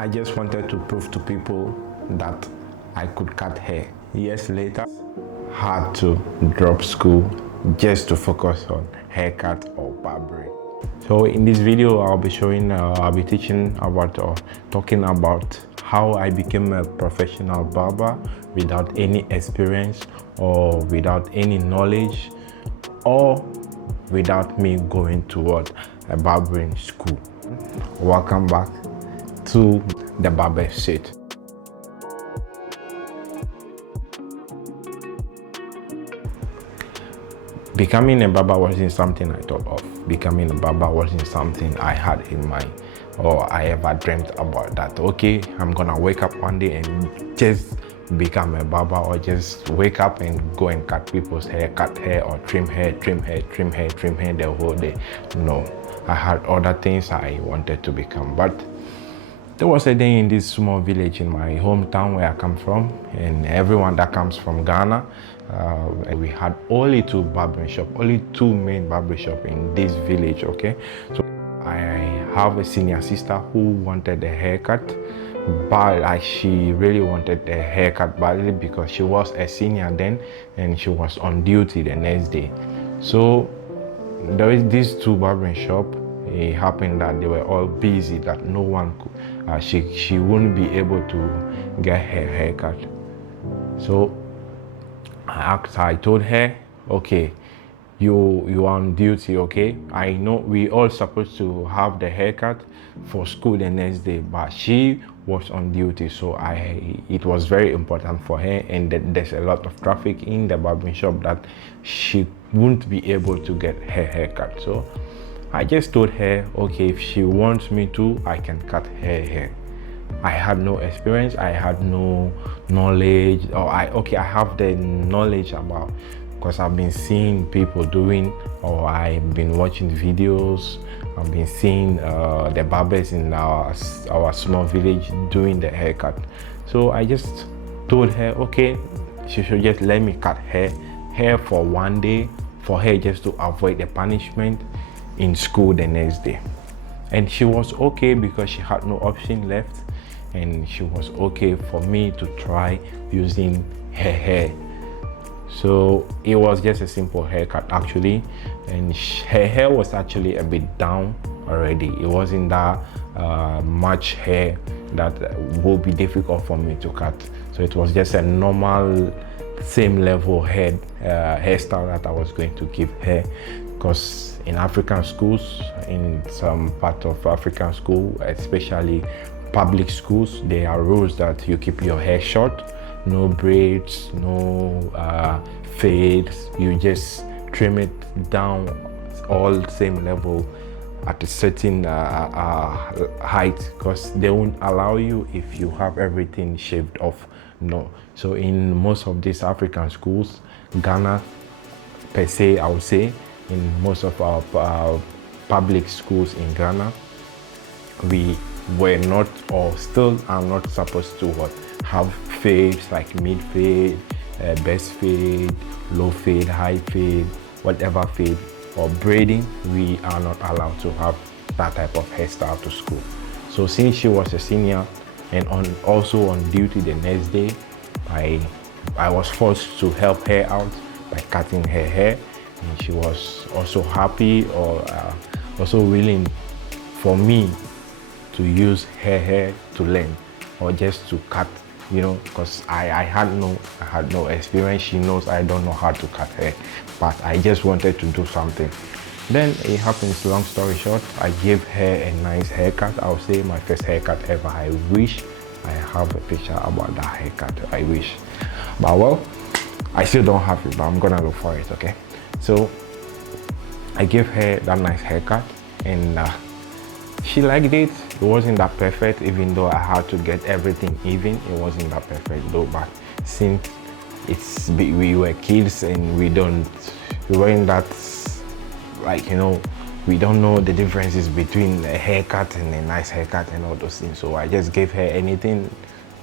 I just wanted to prove to people that I could cut hair. Years later, had to drop school just to focus on haircut or barbering. So in this video, I'll be teaching about or talking about how I became a professional barber without any experience or without any knowledge or without me going to a barbering school. Welcome back to the barber seat. Becoming a barber wasn't something I thought of. Becoming a barber wasn't something I had in mind or I ever dreamt about that, okay, I'm gonna wake up one day and just become a barber, or just wake up and go and cut people's hair, cut hair or trim hair the whole day. No, I had other things I wanted to become. But there was a day in this small village in my hometown where I come from, and everyone that comes from Ghana, we had only two barbering shops, only two main barber shops in this village, okay? So I have a senior sister who wanted a haircut, but she really wanted a haircut badly because she was a senior then and she was on duty the next day. So there is these two barbering shops. It happened that they were all busy, that no one could, she wouldn't be able to get her haircut. So I told her, okay, you are on duty, okay? I know we all supposed to have the haircut for school the next day, but she was on duty, so it was very important for her, and there's a lot of traffic in the barbering shop that she wouldn't be able to get her haircut. So I just told her, okay, if she wants me to, I can cut her hair. I had no experience, I had no knowledge, or I have the knowledge about, because I've been seeing people doing, or I've been watching videos, I've been seeing the barbers in our small village doing the haircut. So I just told her, okay, she should just let me cut her hair for one day, for her just to avoid the punishment in school the next day. And she was okay because she had no option left, and she was okay for me to try using her hair. So it was just a simple haircut actually, and her hair was actually a bit down already. It wasn't that much hair that would be difficult for me to cut. So it was just a normal same level hairstyle that I was going to give her, because in African schools, in some part of African school, especially public schools, there are rules that you keep your hair short, no braids, no fades. You just trim it down all same level at a certain height, because they won't allow you if you have everything shaved off. No. So in most of these African schools, Ghana per se, I would say, in most of our public schools in Ghana, we were not, or still are not, supposed to have fades like mid fade, best fade, low fade, high fade, whatever fade, or braiding. We are not allowed to have that type of hairstyle to school. So since she was a senior and also on duty the next day, I was forced to help her out by cutting her hair, and she was also happy, or also willing for me to use her hair to learn, or just to cut, you know, because I had no experience. She knows I don't know how to cut hair, but I just wanted to do something. Then it happens, long story short, I gave her a nice haircut. I would say my first haircut ever. I wish I have a picture about that haircut. I wish, but well, I still don't have it, but I'm gonna look for it, okay? So I gave her that nice haircut, and she liked it. It wasn't that perfect, even though I had to get everything even. It wasn't that perfect though, but since we were kids and we weren't that, like, you know, we don't know the differences between a haircut and a nice haircut and all those things. So I just gave her anything,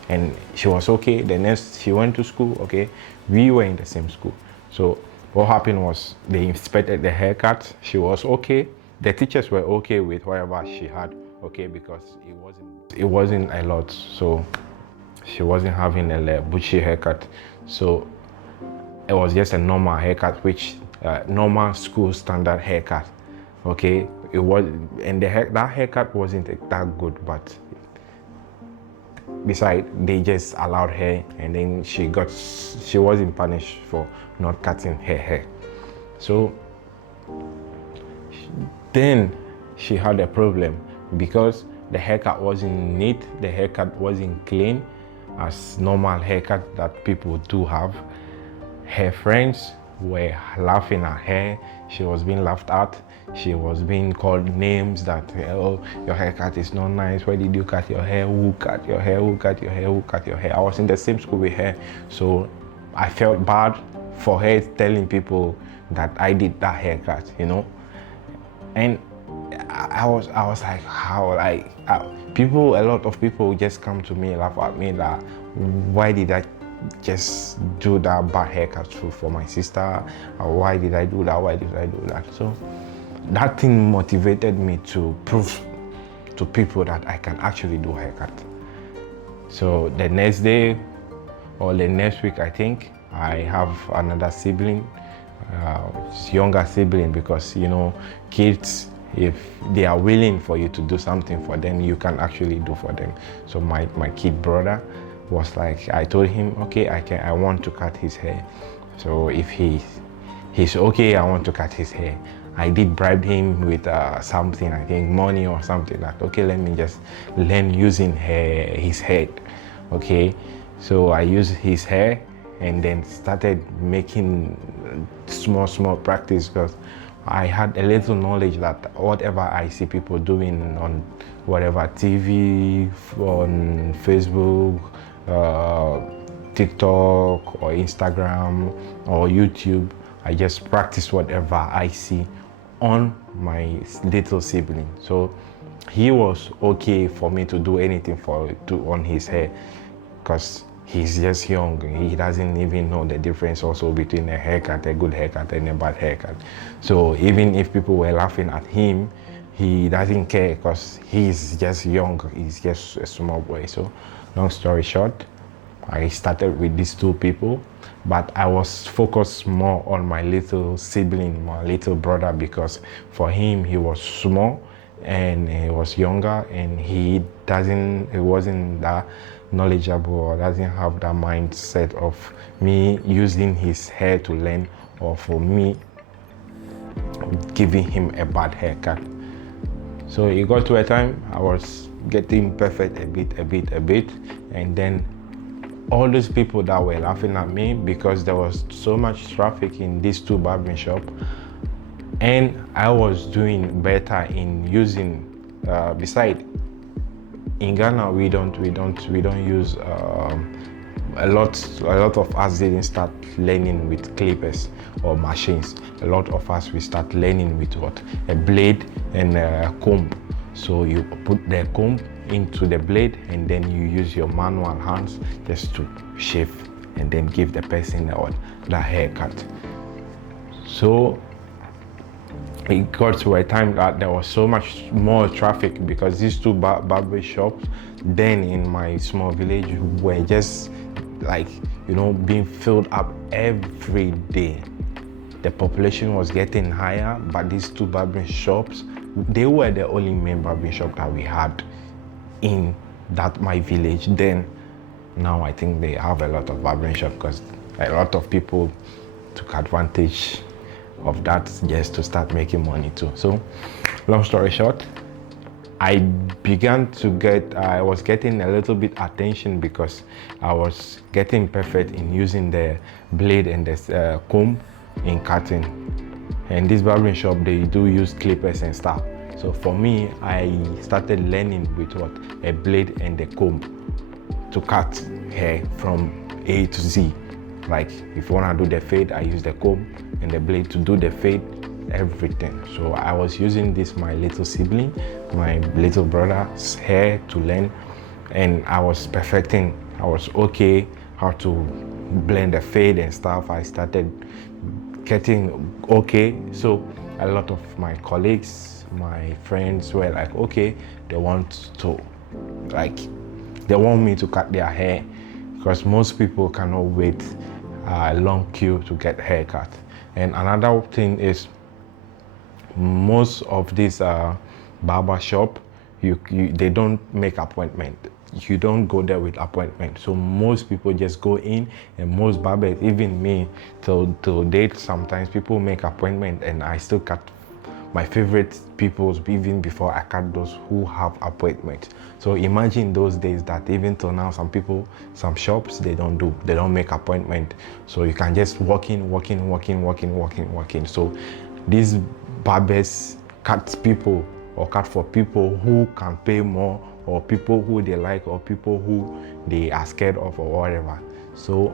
and she was okay. The next, she went to school, okay? We were in the same school. So what happened was, they inspected the haircut. She was okay. The teachers were okay with whatever she had okay, because it wasn't a lot, so she wasn't having a bushy haircut, so it was just a normal haircut, which normal school standard haircut, okay. It was, and that haircut wasn't that good, but besides, they just allowed her, and then she wasn't punished for not cutting her hair. So then she had a problem because the haircut wasn't neat, the haircut wasn't clean as normal haircut that people do have. Her friends were laughing at her. She was being laughed at. She was being called names that, oh, your haircut is not nice. Why did you cut your hair? Who cut your hair? Who cut your hair? Who cut your hair? I was in the same school with her, so I felt bad for her telling people that I did that haircut, you know. And I was like, how, like, a lot of people just come to me, laugh at me, that why did I just do that bad haircut for my sister? Or why did I do that? Why did I do that? So that thing motivated me to prove to people that I can actually do haircut. So the next day or the next week, I think I have another sibling, younger sibling, because you know, kids, if they are willing for you to do something for them, you can actually do for them. So my kid brother was like, I told him, okay, I want to cut his hair. So if he's okay, I want to cut his hair. I did bribe him with something, I think money or something, that okay, let me just learn using his head. Okay, so I used his hair and then started making small practice, because I had a little knowledge that whatever I see people doing on whatever TV, on Facebook, TikTok or Instagram or YouTube, I just practice whatever I see on my little sibling. So he was okay for me to do anything on his hair, because he's just young. He doesn't even know the difference also between a haircut, a good haircut, and a bad haircut. So even if people were laughing at him, he doesn't care, because he's just young. He's just a small boy. So long story short, I started with these two people, but I was focused more on my little sibling, my little brother, because for him, he was small and he was younger, and he wasn't that knowledgeable or doesn't have that mindset of me using his hair to learn, or for me giving him a bad haircut. So it got to a time I was getting perfect a bit, and then all those people that were laughing at me, because there was so much traffic in these two barbering shops, and I was doing better in using. Beside, in Ghana, we don't use a lot of us didn't start learning with clippers or machines. A lot of us, we start learning with what? A blade and a comb. So you put the comb into the blade, and then you use your manual hands just to shave and then give the person the haircut. So it got to a time that there was so much more traffic, because these two barber shops then in my small village were just like, you know, being filled up every day. The population was getting higher, but these two barbering shops, they were the only main barbering shop that we had in my village then. Now I think they have a lot of barbering shop, because a lot of people took advantage of that just to start making money too. So long story short, I was getting a little bit attention, because I was getting perfect in using the blade and the comb in cutting. And this barbering shop, they do use clippers and stuff. So for me, I started learning with a blade and the comb to cut hair from A to Z. Like if you want to do the fade, I use the comb and the blade to do the fade, everything. So I was using this, my little sibling, my little brother's hair, to learn, and I was perfecting. I was okay how to blend the fade and stuff. I started getting okay. So a lot of my colleagues my friends were like, okay, they want me to cut their hair, because most people cannot wait a long queue to get haircut. And another thing is, most of these barber shop, they don't make appointment. You don't go there with appointment. So most people just go in, and most barbers, even me, till date, sometimes people make appointment, and I still cut my favorite people even before I cut those who have appointments. So imagine those days that even till now, some shops, they don't make appointment. So you can just walk in. So these barbers cut people, or cut for people who can pay more, or people who they like, or people who they are scared of, or whatever. So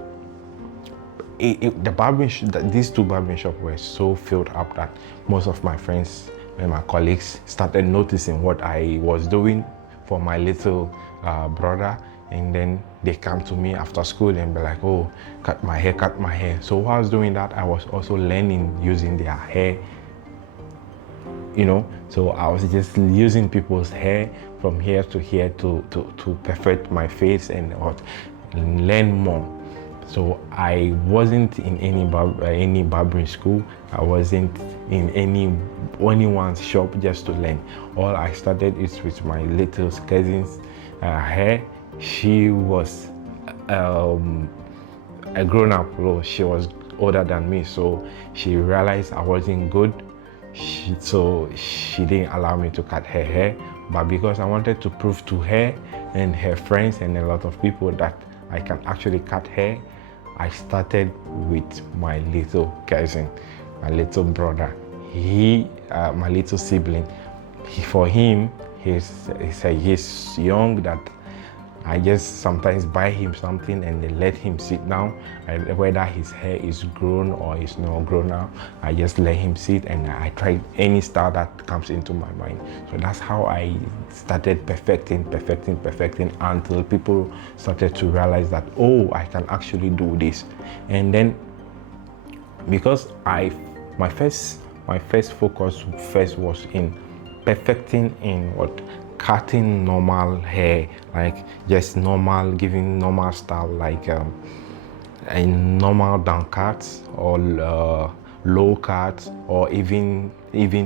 these two barbering shops were so filled up that most of my friends and my colleagues started noticing what I was doing for my little brother, and then they come to me after school and be like, oh, cut my hair. So while I was doing that, I was also learning using their hair, so I was just using people's hair from here to here to perfect my face and learn more. So I wasn't in any barbering school. I wasn't in anyone's shop just to learn. All I started is with my little cousin's hair. She was a grown-up, she was older than me, so she realized I wasn't good. So she didn't allow me to cut her hair. But because I wanted to prove to her and her friends and a lot of people that I can actually cut hair, I started with my little cousin, my little brother. My little sibling. For him, he's young, that I just sometimes buy him something and then let him sit down. And whether his hair is grown or is not grown now, I just let him sit and I try any style that comes into my mind. So that's how I started perfecting until people started to realize that, oh, I can actually do this. And then because my first focus was in perfecting in cutting normal hair, like just normal, giving normal style, like a normal down cut or low cut, or even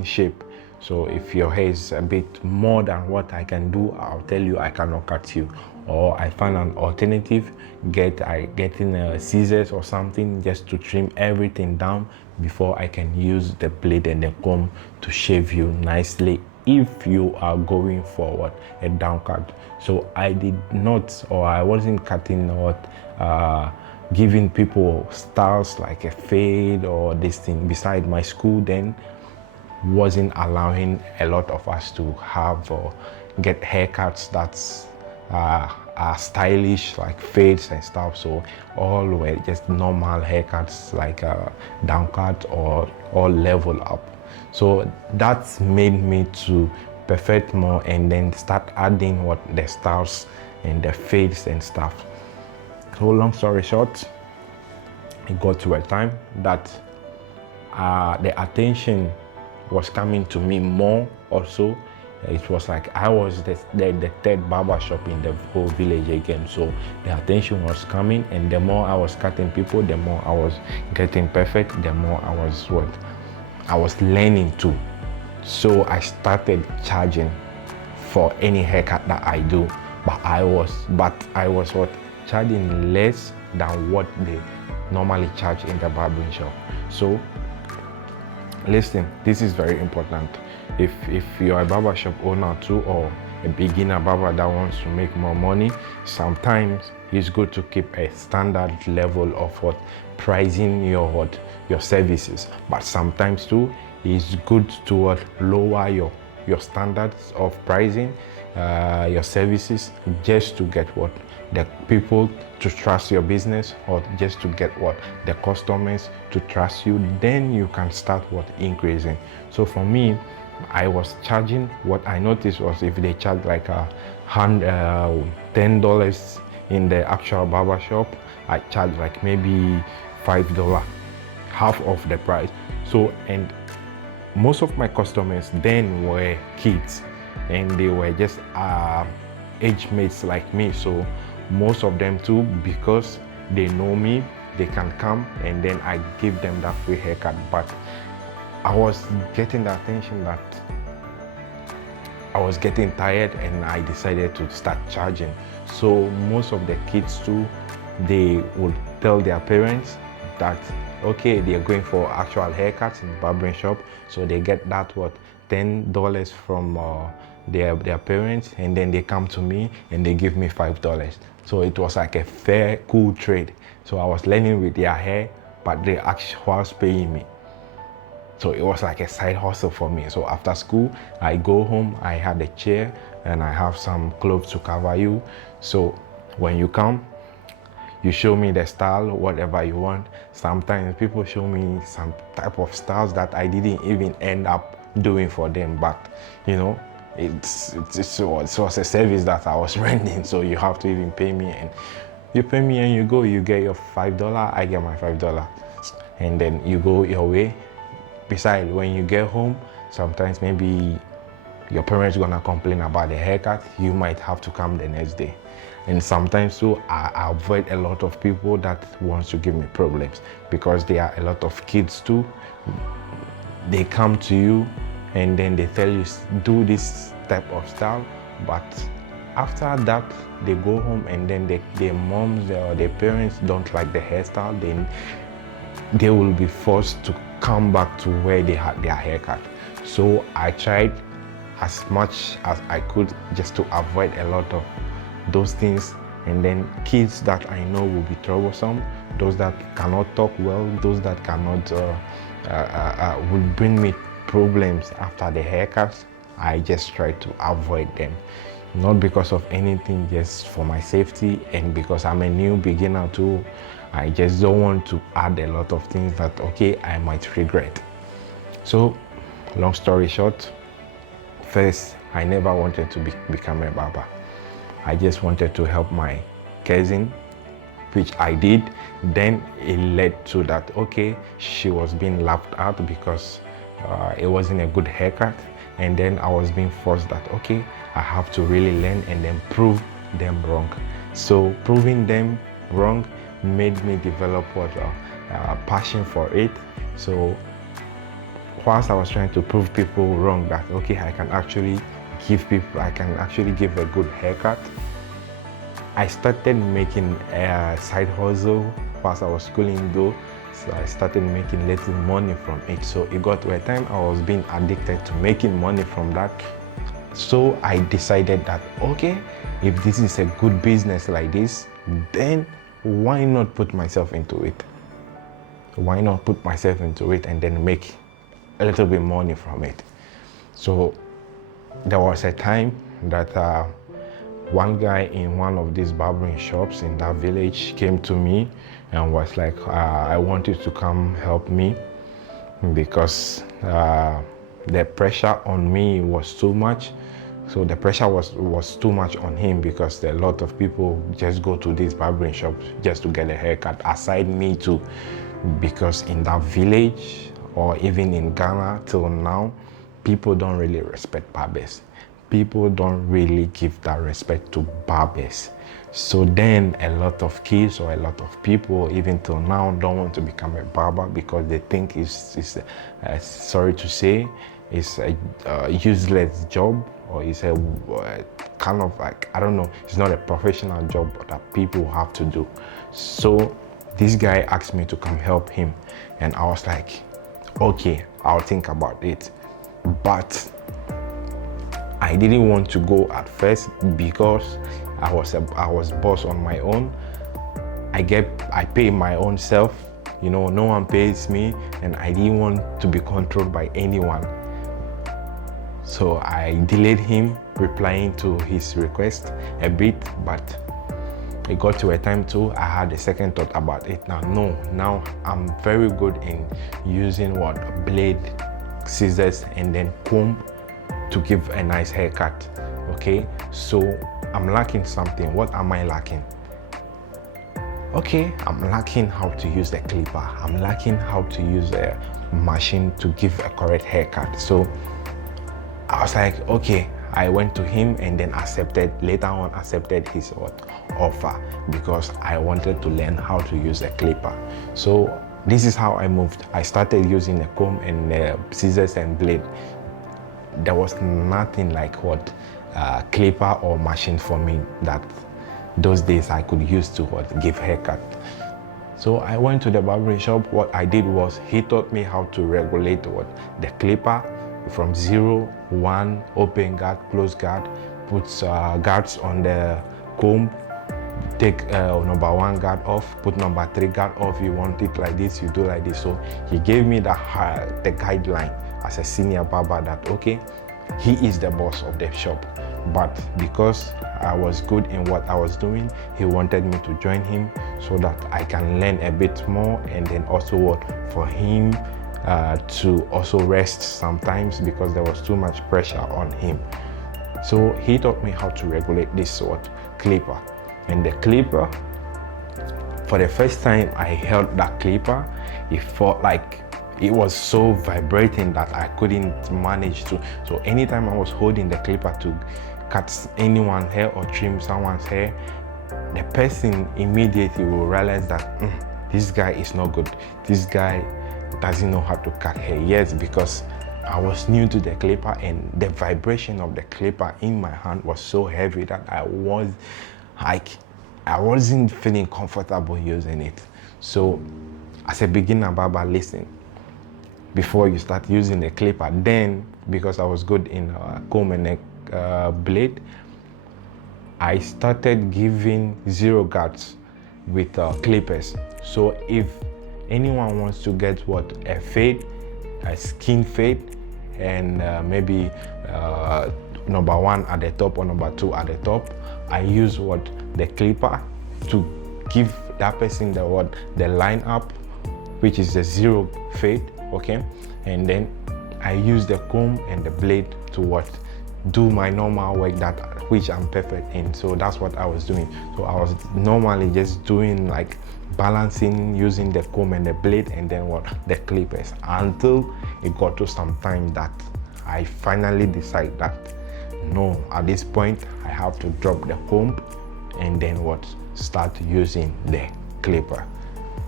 shape. So if your hair is a bit more than what I can do, I'll tell you I cannot cut you, or I find an alternative, getting scissors or something just to trim everything down before I can use the blade and the comb to shave you nicely if you are going for a down cut. So I did not, or I wasn't cutting or giving people styles like a fade or this thing. Beside, my school then wasn't allowing a lot of us to have or get haircuts that's are stylish, like fades and stuff. So all were just normal haircuts, like down cut or level up. So that made me to perfect more and then start adding the styles and the fades and stuff. So long story short, it got to a time that the attention was coming to me more also. It was like I was the third barber shop in the whole village again. So the attention was coming, and the more I was cutting people, the more I was getting perfect, the more I was learning too. So I started charging for any haircut that I do, but I was charging less than what they normally charge in the barbering shop. So listen, this is very important. If you're a barbershop owner too, or a beginner barber that wants to make more money, sometimes it's good to keep a standard level of pricing your services. But sometimes too, it's good to lower your standards of pricing your services, just to get the people to trust your business, or just to get the customers to trust you. Then you can start increasing. So for me, I was charging, what I noticed was if they charge like $10 in the actual barber shop, I charge like maybe $5, half of the price. So, and most of my customers then were kids, and they were just age mates like me. So most of them too, because they know me, they can come and then I give them that free haircut. But I was getting the attention that I was getting tired, and I decided to start charging. So most of the kids too, they would tell their parents that okay, they're going for actual haircuts in the barbering shop, so they get that what $10 from their parents, and then they come to me and they give me $5. So it was like a fair, cool trade. So I was learning with their hair, but they actually was paying me. So it was like a side hustle for me. So after school, I go home, I had a chair and I have some clothes to cover you. So when you come, you show me the style, whatever you want. Sometimes people show me some type of styles that I didn't even end up doing for them. But you know, it was a service that I was renting. So you have to even pay me, and you pay me and you go, you get your $5, I get my $5. And then you go your way. Besides, when you get home, sometimes maybe your parents gonna complain about the haircut. You might have to come the next day. And sometimes too, I avoid a lot of people that wants to give me problems, because there are a lot of kids too. They come to you and then they tell you do this type of style, but after that they go home and then their moms or their parents don't like the hairstyle, then they will be forced to come back to where they had their haircut. So I tried as much as I could just to avoid a lot of those things. And then kids that I know will be troublesome, those that cannot talk well, those that cannot will bring me problems after the haircuts. I just try to avoid them, not because of anything, just for my safety, and because I'm a new beginner too. I just don't want to add a lot of things that okay, I might regret. So long story short, first, I never wanted to become a barber. I just wanted to help my cousin, which I did. Then it led to that, okay, she was being laughed at because it wasn't a good haircut. And then I was being forced that, okay, I have to really learn and then prove them wrong. So proving them wrong made me develop passion for it. So whilst I was trying to prove people wrong that okay, I can actually give a good haircut, I started making a side hustle whilst I was schooling though. So I started making little money from it. So it got to a time I was being addicted to making money from that. So I decided that okay, if this is a good business like this, then why not put myself into it? Why not put myself into it and then make a little bit money from it? So there was a time that one guy in one of these barbering shops in that village came to me and was like, I want you to come help me because the pressure on me was too much. So the pressure was too much on him because a lot of people just go to these barbering shops just to get a haircut, aside me too. Because in that village, or even in Ghana till now, people don't really respect barbers. People don't really give that respect to barbers. So then a lot of kids or a lot of people, even till now, don't want to become a barber because they think it's sorry to say, it's a useless job, or it's a kind of like, I don't know, it's not a professional job that people have to do. So this guy asked me to come help him, and I was like, okay, I'll think about it. But I didn't want to go at first because I was boss on my own. I pay my own self, you know, no one pays me, and I didn't want to be controlled by anyone. So I delayed him replying to his request a bit, but it got to a time too, I had a second thought about it. Now I'm very good in using blade, scissors, and then comb to give a nice haircut. Okay, so I'm lacking something. What am I lacking? Okay, I'm lacking how to use the clipper. I'm lacking how to use machine to give a correct haircut. So I was like, okay. I went to him and then later on accepted his offer because I wanted to learn how to use a clipper. So this is how I moved. I started using a comb and scissors and blade. There was nothing like what clipper or machine for me that those days I could use to give haircut. So I went to the barbering shop. What I did was he taught me how to regulate the clipper from 0, 1, open guard, close guard, puts guards on the comb, take number 1 guard off, put number 3 guard off. You want it like this, you do like this. So he gave me the guideline as a senior barber that okay, he is the boss of the shop, but because I was good in what I was doing, he wanted me to join him so that I can learn a bit more, and then also for him to also rest sometimes because there was too much pressure on him. So he taught me how to regulate this clipper. And the clipper, for the first time I held that clipper, it felt like it was so vibrating that I couldn't manage to. So anytime I was holding the clipper to cut anyone's hair or trim someone's hair, the person immediately will realize that this guy is not good. This guy doesn't know how to cut hair. Yes, because I was new to the clipper and the vibration of the clipper in my hand was so heavy that I wasn't feeling comfortable using it. So as a beginner barber, listen, before you start using a clipper, then because I was good in comb and blade, I started giving 0 guards with clippers. So if anyone wants to get a fade, a skin fade, and maybe number 1 at the top or number 2 at the top, I use the clipper to give that person the line up, which is the 0 fade, okay? And then I use the comb and the blade to do my normal work which I'm perfect in. So that's what I was doing. So I was normally just doing like balancing, using the comb and the blade, and then the clippers, until it got to some time that I finally decided that no, at this point I have to drop the comb and then start using the clipper.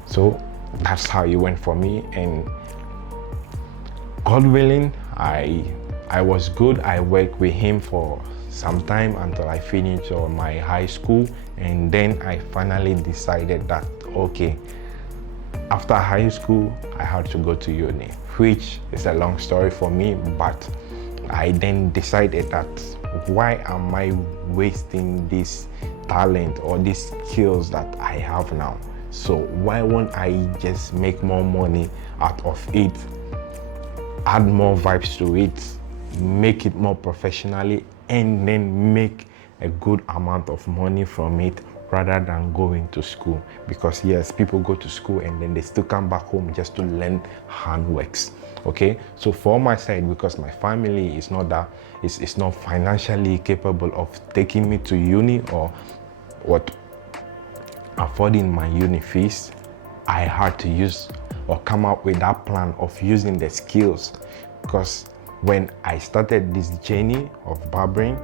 So that's how it went for me, and God willing, I was good. I worked with him for some time until I finished my high school, and then I finally decided that okay, after high school I had to go to uni, which is a long story for me, but I then decided that why am I wasting this talent or these skills that I have now? So why won't I just make more money out of it, add more vibes to it, make it more professionally, and then make a good amount of money from it rather than going to school? Because yes, people go to school and then they still come back home just to learn handworks. Okay, so for my side, because my family is not financially capable of taking me to uni or affording my uni fees, I had to use or come up with that plan of using the skills. Because when I started this journey of barbering,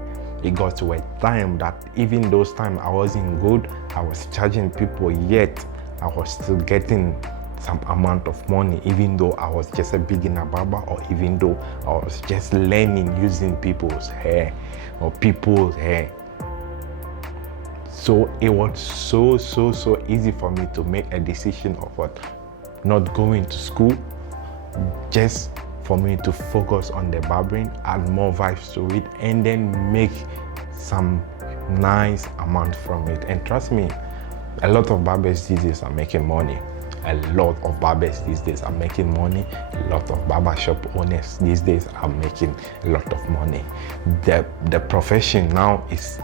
it got to a time that even those times I wasn't good, I was charging people, yet I was still getting some amount of money, even though I was just a beginner barber, or even though I was just learning using people's hair or people's hair. So it was so easy for me to make a decision of not going to school, just for me to focus on the barbering, add more vibes to it, and then make some nice amount from it. And trust me, a lot of barbers these days are making money. A lot of barbers these days are making money. A lot of barbershop owners these days are making a lot of money. The profession now is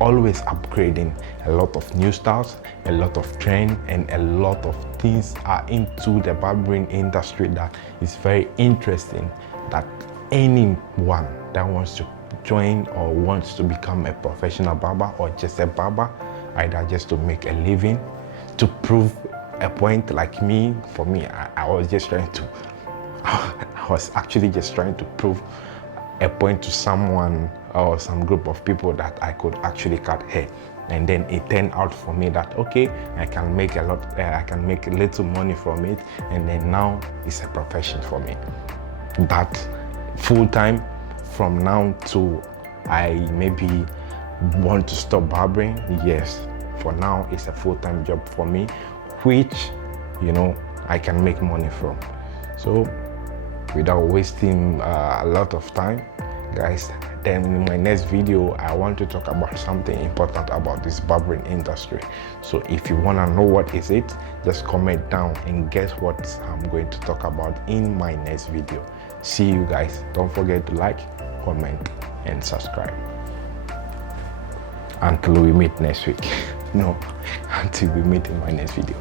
always upgrading. A lot of new styles, a lot of trend, and a lot of things are into the barbering industry that is very interesting, that anyone that wants to join or wants to become a professional barber or just a barber, either just to make a living, to prove a point like me. For me, I was just trying to I was actually just trying to prove a point to someone or some group of people that I could actually cut hair. And then it turned out for me that, okay, I can make a lot, I can make a little money from it. And then now it's a profession for me. But full time, from now to I maybe want to stop barbering, yes, for now it's a full-time job for me, which, you know, I can make money from. So without wasting a lot of time, guys, then in my next video I want to talk about something important about this barbering industry. So if you want to know what is it, just comment down and guess what I'm going to talk about in my next video. See you guys. Don't forget to like, comment and subscribe. Until we meet next week. No, until we meet in my next video.